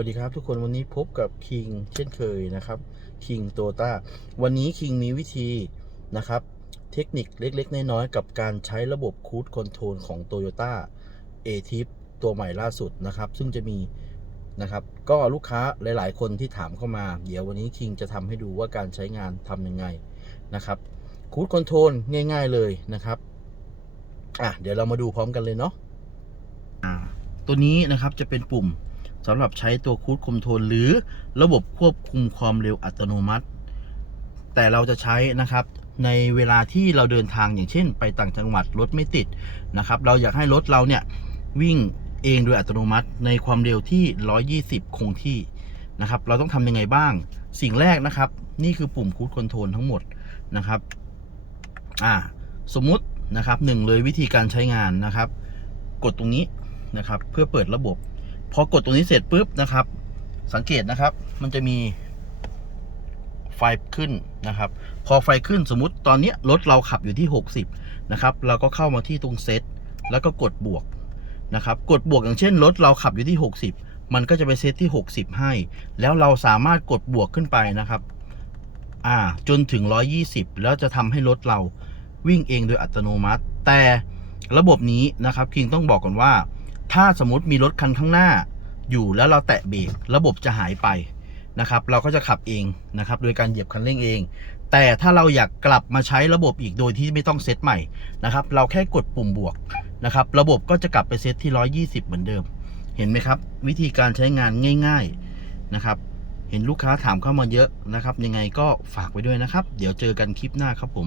วัสดีครับทุกคนวันนี้พบกับคิงเช่นเคยนะครับคิงโตต้าวันนี้คิงมีวิธีนะครับ เทคนิคเล็กๆ น้อยๆ กับการใช้ระบบคูดคอนโทรลของ Toyota a t i p ตัวใหม่ล่าสุดนะครับ ซึ่งจะมีนะครับ ก็ลูกค้าหลายๆ คนที่ถามเข้ามา เดี๋ยววันนี้คิงจะทำให้ดูว่าการใช้งานทำยังไงนะครับคูดคอนโทรลง่าย ๆเลยนะครับอะเดี๋ยวเรามาดูพร้อมกันเลยเนาะอ่าตัวนี้นะครับจะเป็นปุ่ม สำหรับใช้ตัวคูดคอมโทรลหรือระบบควบคุมความเร็วอัตโนมัติ แต่เราจะใช้นะครับในเวลาที่เราเดินทางอย่างเช่น ไปต่างจังหวัดรถไม่ติดนะครับ เราอยากให้รถเราเนี่ยวิ่งเองโดยอัตโนมัติในความเร็วที่ 120 คงที่นะครับ เราต้องทำยังไงบ้าง สิ่งแรกนะครับ นี่คือปุ่มคูดคอนโทรลทั้งหมดนะครับอ่าสมมุตินะครับหนึ่งเลยวิธีการใช้งานนะครับ กดตรงนี้นะครับ เพื่อเปิดระบบ พอกดตรงนี้เสร็จปุ๊บนะครับ สังเกตนะครับ มันจะมีไฟขึ้นนะครับ พอไฟขึ้นสมมติตอนนี้รถเราขับอยู่ที่ 60 นะครับ เราก็เข้ามาที่ตรงเซตแล้วก็กดบวกนะครับ กดบวกอย่างเช่นรถเราขับอยู่ที่ 60 มันก็จะไปเซตที่ 60 ให้ แล้วเราสามารถกดบวกขึ้นไปนะครับ อ่า จนถึง 120 แล้วจะทำให้รถเราวิ่งเองโดยอัตโนมัติ แต่ระบบนี้นะครับคิงต้องบอกก่อนว่า ถ้าสมมติมีรถคันข้างหน้าอยู่แล้วเราแตะเบรกระบบจะหายไปนะครับ เราก็จะขับเองนะครับ โดยการเหยียบคันเร่งเอง แต่ถ้าเราอยากกลับมาใช้ระบบอีกโดยที่ไม่ต้องเซตใหม่นะครับ เราแค่กดปุ่มบวกนะครับ ระบบก็จะกลับไปเซตที่ 120 เหมือนเดิม เห็นไหมครับ วิธีการใช้งานง่าย ๆนะครับ เห็นลูกค้าถามเข้ามาเยอะนะครับ ยังไงก็ฝากไว้ด้วยนะครับ เดี๋ยวเจอกันคลิปหน้าครับผม